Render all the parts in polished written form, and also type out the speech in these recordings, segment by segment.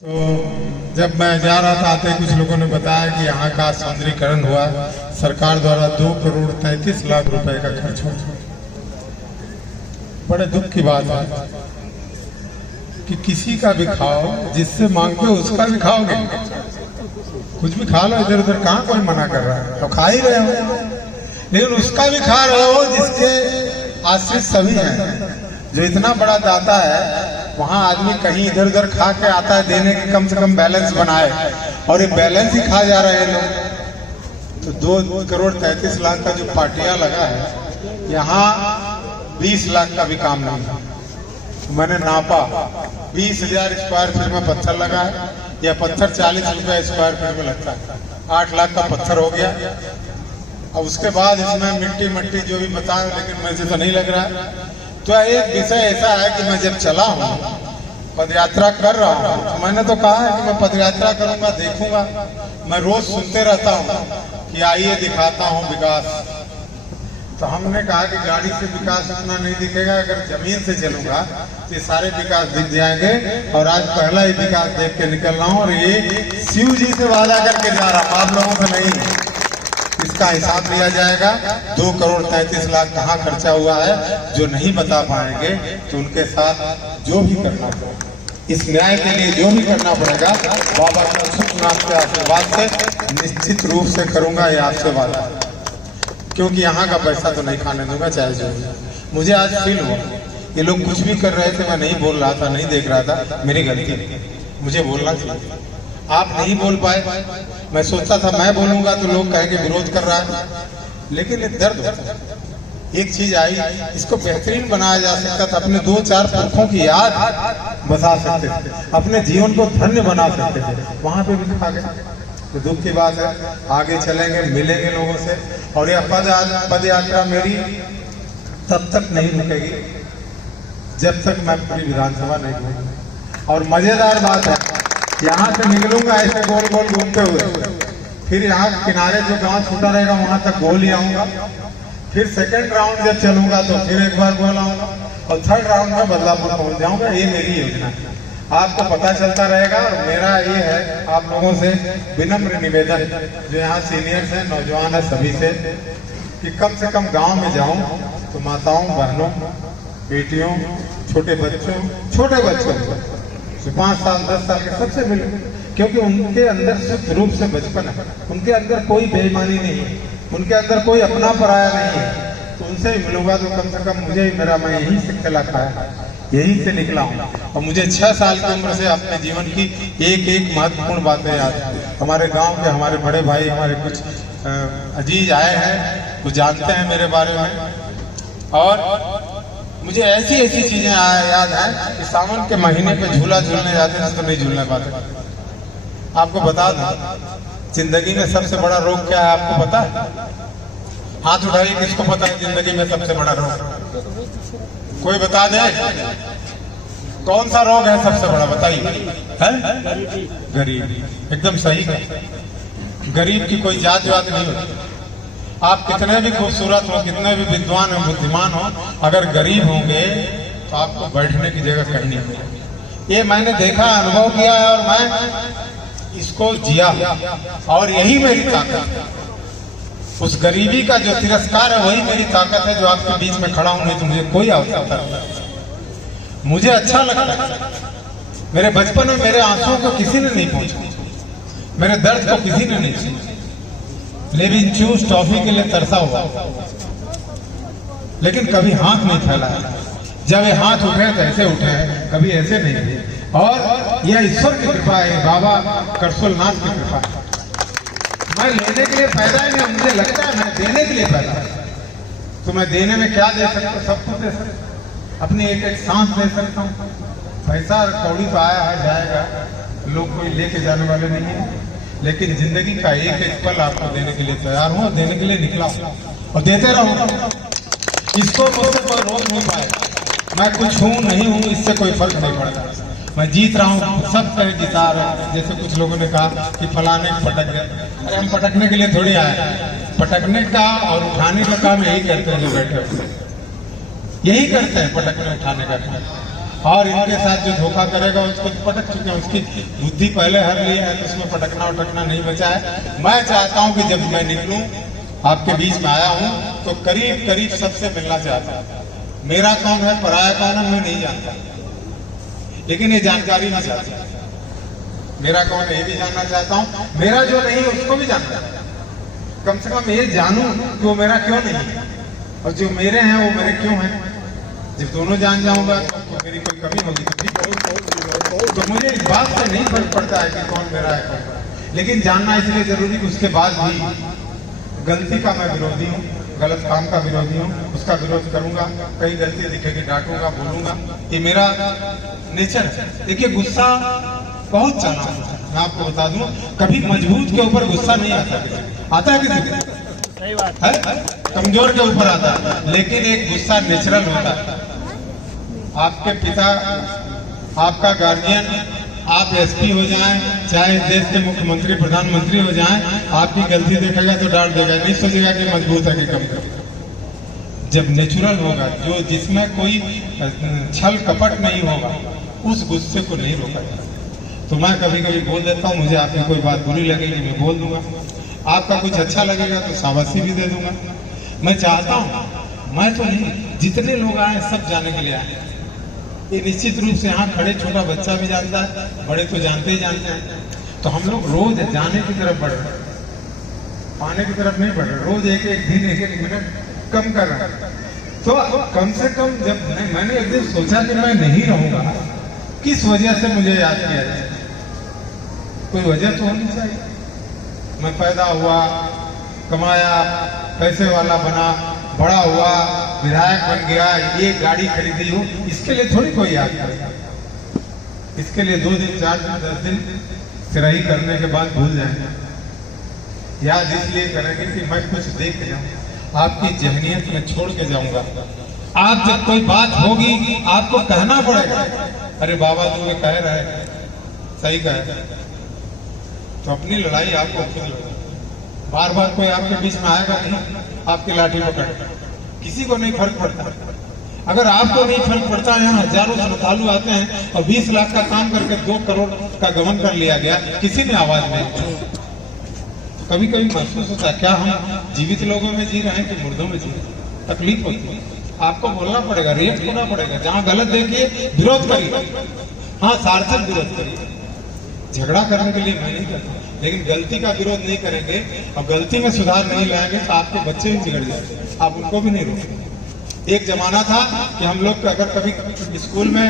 तो जब मैं जा रहा था आते कुछ लोगों ने बताया कि यहाँ का सौंदर्यीकरण हुआ सरकार द्वारा 2,33,00,000 रुपए का खर्च हुआ। बड़े दुख की बात है कि किसी का भी खाओ, जिससे मांगते हो उसका भी खाओगे। कुछ भी खा लो, इधर उधर कहाँ कोई मना कर रहा है, तो खा ही रहे हो, लेकिन उसका भी खा रहे हो जिसके आश्रित सभी हैं। जो इतना बड़ा दाता है वहाँ आदमी कहीं इधर उधर खा के आता है देने के, कम से कम बैलेंस बनाए, और ये बैलेंस ही खा जा रहे हैं लोग। तो 2,33,00,000 का जो पाटिया लगा है, यहाँ 20 लाख का भी काम नहीं है। मैंने नापा 20,000 स्क्वायर फीट में पत्थर लगा है, या पत्थर 40 रुपए स्क्वायर फीट में लगता है। 8 लाख का पत्थर हो गया। और उसके बाद इसमें मिट्टी जो भी बता, लेकिन मुझे तो नहीं लग रहा है। तो एक विषय ऐसा है कि मैं जब चला हूँ, पदयात्रा कर रहा हूँ, तो मैंने तो कहा है कि मैं पदयात्रा करूंगा, देखूंगा। मैं रोज सुनते रहता हूँ कि आइए दिखाता हूँ विकास। तो हमने कहा कि गाड़ी से विकास उतना नहीं दिखेगा, अगर जमीन से चलूंगा तो ये सारे विकास दिख जाएंगे। और आज पहला ही विकास देख के निकल रहा हूँ, और ये शिव जी से वादा करके जा रहा हूँ, आप लोगों से नहीं। इसका हिसाब लिया जाएगा। 2,33,00,000 कहाँ खर्चा हुआ है, जो नहीं बता पाएंगे तो उनके साथ जो भी करना पड़ेगा, इस न्याय के लिए जो भी करना पड़ेगा, बाबा सुखनाथ के आशीर्वाद से निश्चित रूप से करूंगा, ये आपसे वादा। क्योंकि यहाँ का पैसा तो नहीं खाने दूंगा, चाहे जो। मुझे आज फील हुआ ये लोग कुछ भी कर रहे थे, मैं नहीं बोल रहा था, नहीं देख रहा था, मेरी गलती। मुझे बोलना चाहिए, आप नहीं बोल पाए। मैं सोचता था मैं बोलूंगा तो लोग कहेंगे विरोध कर रहा है, लेकिन एक दर्द होता है। एक चीज आई, इसको बेहतरीन बनाया जा सकता था। अपने 2-4 पुरखों की याद बसा सकते थे, अपने जीवन को धन्य बना सकते थे, वहां पे भी खा गए। तो दुख की बात है, आगे चलेंगे, मिलेंगे लोगों से। और यह पद यात्रा मेरी तब तक नहीं रुकेगी जब तक मैं पूरी विधानसभा नहीं घूमूंगा। और मजेदार बात है, यहाँ से निकलूंगा ऐसे गोल गोल घूमते हुए, फिर यहाँ किनारे जो गांव छूटा रहेगा वहां तक गोल ही आऊंगा। फिर सेकंड राउंड जब चलूंगा तो फिर एक बार गोल आऊंगा, और थर्ड राउंड में बदलापुर पहुंच जाऊंगा। ये मेरी योजना है, आपको पता चलता रहेगा। मेरा ये है आप लोगों से विनम्र निवेदन, जो यहाँ सीनियर्स हैं, नौजवान है, सभी से, कि कम से कम गाँव में जाऊँ तो माताओं, बहनों, बेटियों, छोटे बच्चों 5 साल 10 साल के सबसे मिले, क्योंकि उनके अंदर शुद्ध रूप से बचपन है, उनके अंदर कोई बेईमानी नहीं है, उनके अंदर कोई अपना पराया नहीं है। तो उनसे ही मिलूंगा तो कम से कम मुझे मैं यहीं से खेला खाया, यहीं से निकला हूँ। और मुझे 6 साल की उम्र से अपने जीवन की एक महत्वपूर्ण बातें याद। हमारे गाँव के हमारे बड़े भाई, हमारे कुछ अजीज आए हैं, वो जानते हैं मेरे बारे में। और मुझे ऐसी चीजें याद है कि सावन के महीने पे झूला झूलने जाते हैं तो नहीं झूलने पाते। आपको बता दूं, जिंदगी में सबसे बड़ा रोग क्या है, आपको पता है? हाथ उठाइए, किसको पता है जिंदगी में सबसे बड़ा रोग? कोई बता दे, कौन सा रोग है सबसे बड़ा, बताइए। गरीबी। एकदम सही है, गरीब की कोई जात नहीं होती। आप कितने भी खूबसूरत हो, कितने भी विद्वान हो, बुद्धिमान हो, अगर गरीब होंगे तो आपको बैठने की जगह कहीं नहीं मिलेगी। ये मैंने देखा, अनुभव किया है, और मैं इसको जिया, और यही मेरी ताकत है। उस गरीबी का जो तिरस्कार है वही मेरी ताकत है, जो आपके बीच में खड़ा हूं। नहीं तो मुझे कोई आवश्यकता नहीं। मुझे अच्छा लगता है। मेरे बचपन में मेरे आंसुओं को किसी ने नहीं पहुंचा, मेरे दर्द को किसी ने नहीं छुआ। लेविन चूस टॉफी के लिए तरसा हुआ, लेकिन कभी हाथ नहीं फैलाया। जब ये हाथ उठे तो ऐसे उठे, कभी ऐसे नहीं हुए। और यह ईश्वर की कृपा है, बाबा करसुलनाथ की कृपा है। मैं लेने के लिए पैदा ही नहीं, मुझे लगता है मैं देने के लिए पैदा है। तो मैं देने में क्या दे सकता हूँ? सब कुछ दे सकता हूँ, अपनी एक सांस दे सकता हूँ। पैसा कौड़ी तो आया है, जाएगा, लोग कोई लेके जाने वाले नहीं है। लेकिन जिंदगी का एक पल आपको देने के लिए तैयार हूँ, देने के लिए निकला और देते रहूंगा। इसको मुझसे कोई रोक नहीं पाएगा। मैं कुछ हूँ नहीं हूँ, इससे कोई फर्क नहीं पड़ता। मैं जीत रहा हूँ, सब कहे जिता रहे। जैसे कुछ लोगों ने कहा कि फलाने पटक गए, अरे हम पटकने के लिए थोड़ी आए। पटकने का और उठाने का काम यही करते हैं जो बैठे, यही करते हैं, पटकने उठाने का काम। और इनके साथ जो धोखा करेगा उसको पटक चुके हैं, उसकी बुद्धि पहले हर लिया है, तो उसमें पटकना उटकना नहीं बचा है। मैं चाहता हूं कि जब मैं निकलूं, आपके बीच में आया हूं, तो करीब करीब सबसे मिलना चाहता हूं। मेरा कौन है, पराया कौन है, मैं नहीं जानता, लेकिन ये जानकारी मैं चाहता हूं। मेरा कौन है ये भी जानना चाहता हूं, मेरा जो नहीं है उसको भी जानना है। कम से कम ये जानूं कि वो मेरा क्यों नहीं है, और जो मेरे हैं वो मेरे क्यों हैं। जब दोनों जान जाऊंगा तो मेरी कोई कमी होगी तो मुझे इस बात से नहीं फर्क पड़ता है कि कौन मेरा है कौन, लेकिन जानना इसलिए जरूरी कि उसके बाद भी गलती का मैं विरोधी हूँ, गलत काम का विरोधी हूँ, उसका विरोध करूंगा। कहीं गलती दिखेगी डांटूंगा, बोलूंगा, ये मेरा नेचर है। देखिए गुस्सा बहुत चालाक होता है, मैं आपको बता दूं, कभी मजबूत के ऊपर गुस्सा नहीं आता है किसी सही बात है, कमजोर के ऊपर आता है, लेकिन एक गुस्सा नेचुरल होता है। आपके पिता, आपका गार्जियन, आप एसपी हो जाएं, चाहे देश के मुख्यमंत्री प्रधानमंत्री हो जाएं, आपकी गलती देखेगा तो डांट देगा, नहीं सोचेगा कि मजबूत है कि कमजोर। जब नेचुरल होगा, जो जिसमें कोई छल कपट नहीं होगा, उस गुस्से को नहीं रोका जाता। तो मैं कभी कभी बोल देता हूँ, मुझे आपकी कोई बात बुरी लगेगी मैं बोल दूंगा, आपका कुछ अच्छा लगेगा तो शाबाशी भी दे दूंगा। मैं चाहता हूँ, मैं तो नहीं, जितने लोग आए सब जाने के लिए आए। ये निश्चित रूप से यहाँ खड़े छोटा बच्चा भी जानता है, बड़े तो जानते ही जानते हैं। तो हम लोग रोज जाने की तरफ बढ़ रहे, पाने की तरफ नहीं बढ़ रहे, रोज एक एक दिन एक एक मिनट कम कर रहे हैं। तो कम से कम जब मैंने एक दिन सोचा कि मैं नहीं रहूंगा, किस वजह से मुझे याद किया जाए, कोई वजह तो होनी चाहिए। मैं पैदा हुआ, कमाया, पैसे वाला बना, बड़ा हुआ, विधायक बन गया, ये गाड़ी खरीदी हूँ, इसके लिए थोड़ी कोई याद करेगा। इसके लिए 2 दिन 4 दिन 10 दिन सिराही करने के बाद भूल जाएंगे। याद इसलिए करेंगे कि मैं कुछ देख जाऊँ, आपकी जहनियत में छोड़ के जाऊंगा। आप जब कोई बात होगी आपको कहना पड़ेगा, अरे बाबा तुम ये कह रहे, सही कह, तो अपनी लड़ाई आपको खुद लड़ाई। बार बार कोई आपके बीच में आएगा नहीं, आपकी लाठी पकड़, किसी को नहीं फर्क पड़ता। अगर आपको नहीं फर्क पड़ता, यहाँ हजारों श्रद्धालु आते हैं और 20 लाख का काम करके 2 करोड़ का गमन कर लिया गया, किसी ने आवाज नहीं उठाई। कभी कभी महसूस होता है क्या हम जीवित लोगों में जी रहे हैं कि मुर्दों में जी रहे हैं। तकलीफ होती है, आपको बोलना पड़ेगा, रिएक्ट होना पड़ेगा। जहाँ गलत देखिए विरोध करिए, हाँ सार्थक विरोध करिए। झगड़ा करने के लिए मैं नहीं करता, लेकिन गलती का विरोध नहीं करेंगे और गलती में सुधार नहीं लाएंगे तो आपके बच्चे भी बिगड़ जाएंगे, आप उनको भी नहीं रोकेंगे। एक जमाना था कि हम लोग अगर कभी स्कूल में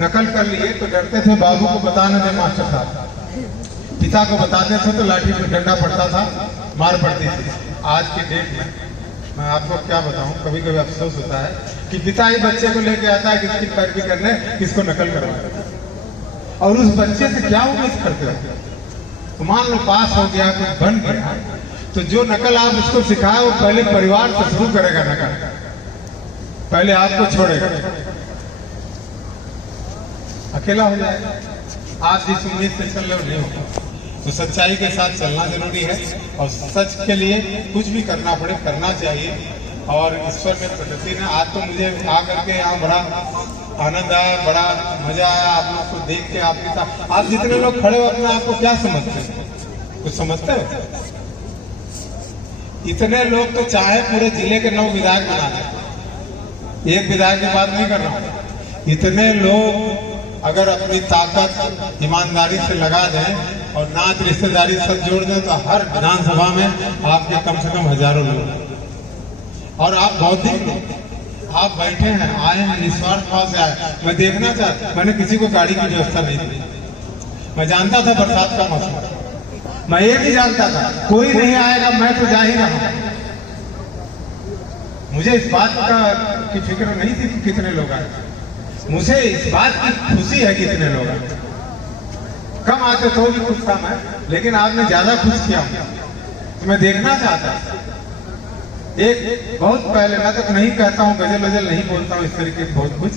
नकल कर लिए तो डरते थे, बाबू को बताने दे मास्टर साहब, पिता को बताते थे तो लाठी पे डंडा पड़ता था, मार पड़ती थी। आज के डेट में मैं आपको क्या बताऊं, कभी कभी अफसोस होता है कि पिता ही बच्चे को लेके आता है किसकी पैरवी करने, किसको नकल करवाने, और उस बच्चे से क्या उम्मीद करते हो। तो मान लो पास हो गया, कुछ बन गया, तो जो नकल आप उसको सिखाए वो पहले परिवार से शुरू करेगा नकल, पहले आपको छोड़ेगा, अकेला हो जाएगा। आप जिस उम्मीद से चल रहे हो नहीं होगा। तो सच्चाई के साथ चलना जरूरी है और सच के लिए कुछ भी करना पड़े करना चाहिए। और ईश्वर में प्रकृति ने आज तो मुझे आ करके यहाँ बड़ा आनंद आया, बड़ा मजा आया आप लोग को देख के। आपके साथ आप जितने लोग खड़े हो अपने आप को क्या समझते हैं, कुछ समझते हो? इतने लोग तो चाहे पूरे जिले के 9 विधायक बना दें, एक विधायक की बात नहीं कर रहा हूँ। इतने लोग अगर अपनी ताकत ईमानदारी से लगा दें और नात रिश्तेदारी सब जोड़ दें तो हर विधानसभा में आपके कम से कम हजारों लोग। और आप बौद्धिक लोग, आप बैठे हैं, आए हैं, निस्वार्थ भाव से आए। मैं देखना चाहता, मैंने किसी को गाड़ी की व्यवस्था नहीं दी। मैं जानता था बरसात का मौसम, मैं ये भी जानता था कोई नहीं आएगा, मैं तो जा ही रहा हूं। मुझे इस बात की फिक्र नहीं थी कि कितने लोग आए, मुझे इस बात की खुशी है कि कितने लोग आए। कम आते तो भी खुश था मैं, लेकिन आपने ज्यादा खुश किया तो मैं देखना चाहता। एक बहुत पहले, मैं तो नहीं कहता हूँ, गजल वजल नहीं बोलता हूँ इस तरीके बहुत कुछ,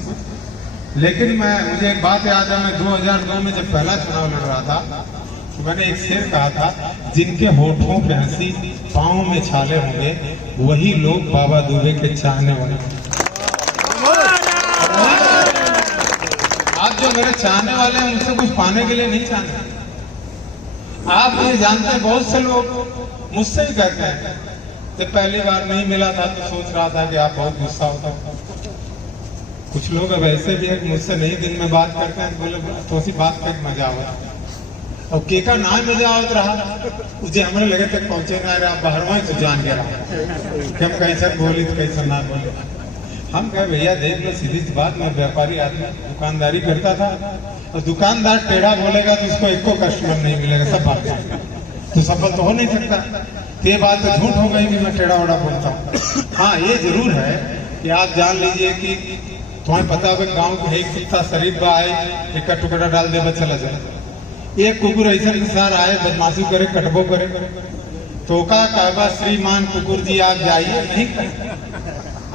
लेकिन मुझे एक बात याद है, मैं 2002 में जब पहला चुनाव लड़ रहा था तो मैंने एक शेर कहा था, जिनके होठों पे हंसी पाँव में छाले होंगे वही लोग बाबा दुबे के चाहने वाले। मेरे चाहने वाले हैं मुझसे कुछ पाने के लिए नहीं चाहते। आप ये जानते हैं बहुत से लोग मुझसे ही कहते हैं, जब पहली बार नहीं मिला था तो सोच रहा था कि आप बहुत गुस्सा होता। कुछ लोग अब ऐसे भी है कि मुझसे नहीं दिन में बात करते हैं, बोले तो सी बात का मजा हुआ और के का ना मजा आवत रहा मुझे हमारे लगे तक पहुंचे ना रहा बाहर वहीं तो जान गया कि हम कैसे बोली तो कैसे ना बोले। हम कहे भैया देख लो सीधी सी बात, मैं व्यापारी आदमी दुकानदारी करता था और दुकानदार टेढ़ा बोलेगा तो उसको एक को कस्टमर नहीं मिलेगा, सब बात तो सफल तो हो नहीं सकता। तो ये बात तो झूठ हो गई कि मैं टेढ़ा वड़ा बोलता हूँ। हाँ ये जरूर है कि आप जान लीजिए कि तुम्हें पता होगा गाँव के एक कुत्ता शरीफ बा आए एक टुकड़ा डाल दे चला जाए, एक कुकुर ऐसा इंसान आए बदमाशी करे कटबो करे तो का कहबा श्रीमान कुकुर जी आप जाइए, नहीं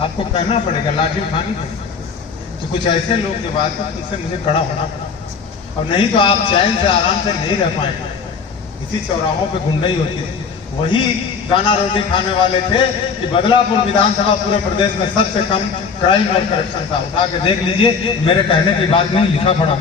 आपको कहना पड़ेगा, लाठी उठानी पड़ेगी। तो कुछ ऐसे लोग जो बात है उससे मुझे कड़ा होना पड़ा और नहीं तो आप चैन से आराम से नहीं रह पाएंगे। इसी चौराहों पे गुंडाई होती थी, वही दाना रोटी खाने वाले थे कि बदलापुर विधानसभा पूरे प्रदेश में सबसे कम क्राइम और करप्शन था। उठा के देख लीजिए, मेरे कहने की बात नहीं, लिखा पड़ा।